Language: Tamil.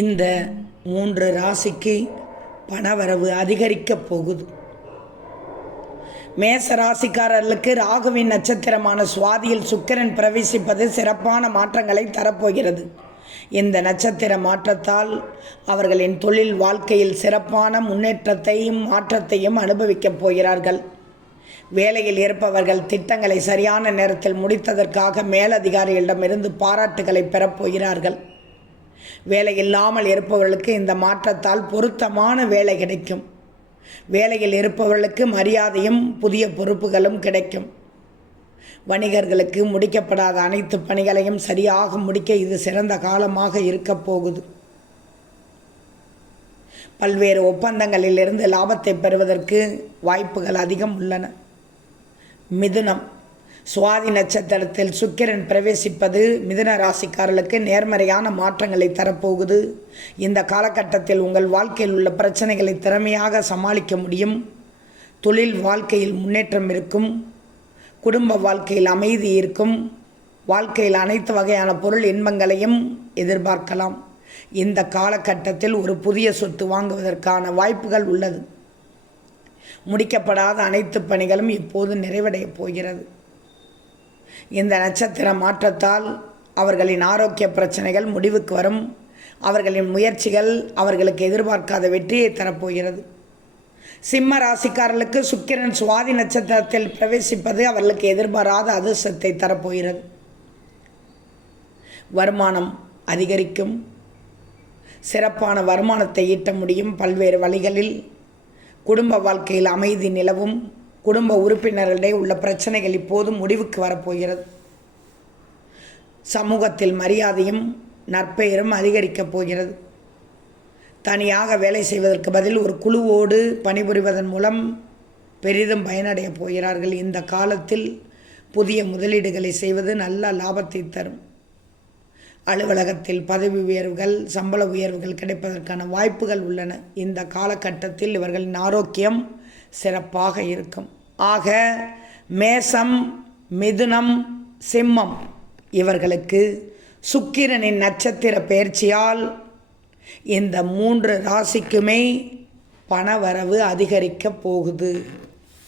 இந்த மூன்று ராசிக்கு பணவரவு அதிகரிக்கப் போகுது. மேச ராசிக்காரர்களுக்கு ராகுவின் நட்சத்திரமான சுவாதியில் சுக்கிரன் பிரவேசிப்பது சிறப்பான மாற்றங்களை தரப்போகிறது. இந்த நட்சத்திர மாற்றத்தால் அவர்களின் தொழில் வாழ்க்கையில் சிறப்பான முன்னேற்றத்தையும் மாற்றத்தையும் அனுபவிக்கப் போகிறார்கள். வேலையில் இருப்பவர்கள் திட்டங்களை சரியான நேரத்தில் முடித்ததற்காக மேலதிகாரிகளிடமிருந்து பாராட்டுகளை பெறப்போகிறார்கள் வேலை இல்லாமல் இருப்பவர்களுக்கு இந்த மாற்றத்தால் பொருத்தமான வேலை கிடைக்கும். வேலையில் இருப்பவர்களுக்கு மரியாதையும் புதிய பொறுப்புகளும் கிடைக்கும். வணிகர்களுக்கு முடிக்கப்படாத அனைத்து பணிகளையும் சரியாக முடிக்க இது சிறந்த காலமாக இருக்கப் போகுது. பல்வேறு ஒப்பந்தங்களிலிருந்து லாபத்தை பெறுவதற்கு வாய்ப்புகள் அதிகம் உள்ளன. மிதுனம் சுவாதி நட்சத்திரத்தில் சுக்கிரன் பிரவேசிப்பது மிதுன ராசிக்காரர்களுக்கு நேர்மறையான மாற்றங்களை தரப்போகுது. இந்த காலகட்டத்தில் உங்கள் வாழ்க்கையில் உள்ள பிரச்சனைகளை திறமையாக சமாளிக்க முடியும். தொழில் வாழ்க்கையில் முன்னேற்றம் இருக்கும். குடும்ப வாழ்க்கையில் அமைதி இருக்கும். வாழ்க்கையில் அனைத்து வகையான பொருள் இன்பங்களையும் எதிர்பார்க்கலாம். இந்த காலகட்டத்தில் ஒரு புதிய சொத்து வாங்குவதற்கான வாய்ப்புகள் உள்ளது. முடிக்கப்படாத அனைத்து பணிகளும் இப்போது நிறைவடையப் போகிறது. இந்த நட்சத்திர மாற்றத்தால் அவர்களின் ஆரோக்கிய பிரச்சனைகள் முடிவுக்கு வரும். அவர்களின் முயற்சிகள் அவர்களுக்கு எதிர்பார்க்காத வெற்றியை தரப்போகிறது. சிம்ம ராசிக்காரர்களுக்கு சுக்கிரன் சுவாதி நட்சத்திரத்தில் பிரவேசிப்பது அவர்களுக்கு எதிர்பாராத அதிர்ஷ்டத்தை தரப்போகிறது. வருமானம் அதிகரிக்கும். சிறப்பான வருமானத்தை ஈட்ட முடியும் பல்வேறு வழிகளில். குடும்ப வாழ்க்கையில் அமைதி நிலவும். குடும்ப உறுப்பினர்களிடையே உள்ள பிரச்சனைகள் இப்போது முடிவுக்கு வரப்போகிறது. சமூகத்தில் மரியாதையும் நற்பெயரும் அதிகரிக்கப் போகிறது. தனியாக வேலை செய்வதற்கு பதில் ஒரு குழுவோடு பணிபுரிவதன் மூலம் பெரிதும் பயனடைய போகிறார்கள். இந்த காலத்தில் புதிய முதலீடுகளை செய்வது நல்ல லாபத்தை தரும். அலுவலகத்தில் பதவி உயர்வுகள் சம்பள உயர்வுகள் கிடைப்பதற்கான வாய்ப்புகள் உள்ளன. இந்த காலகட்டத்தில் இவர்களின் ஆரோக்கியம் சிறப்பாக இருக்கும். ஆக மேசம் மிதுனம் சிம்மம் இவர்களுக்கு சுக்கிரனின் நட்சத்திர பயிற்சியால் இந்த மூன்று ராசிக்குமே பணவரவு அதிகரிக்கப் போகுது.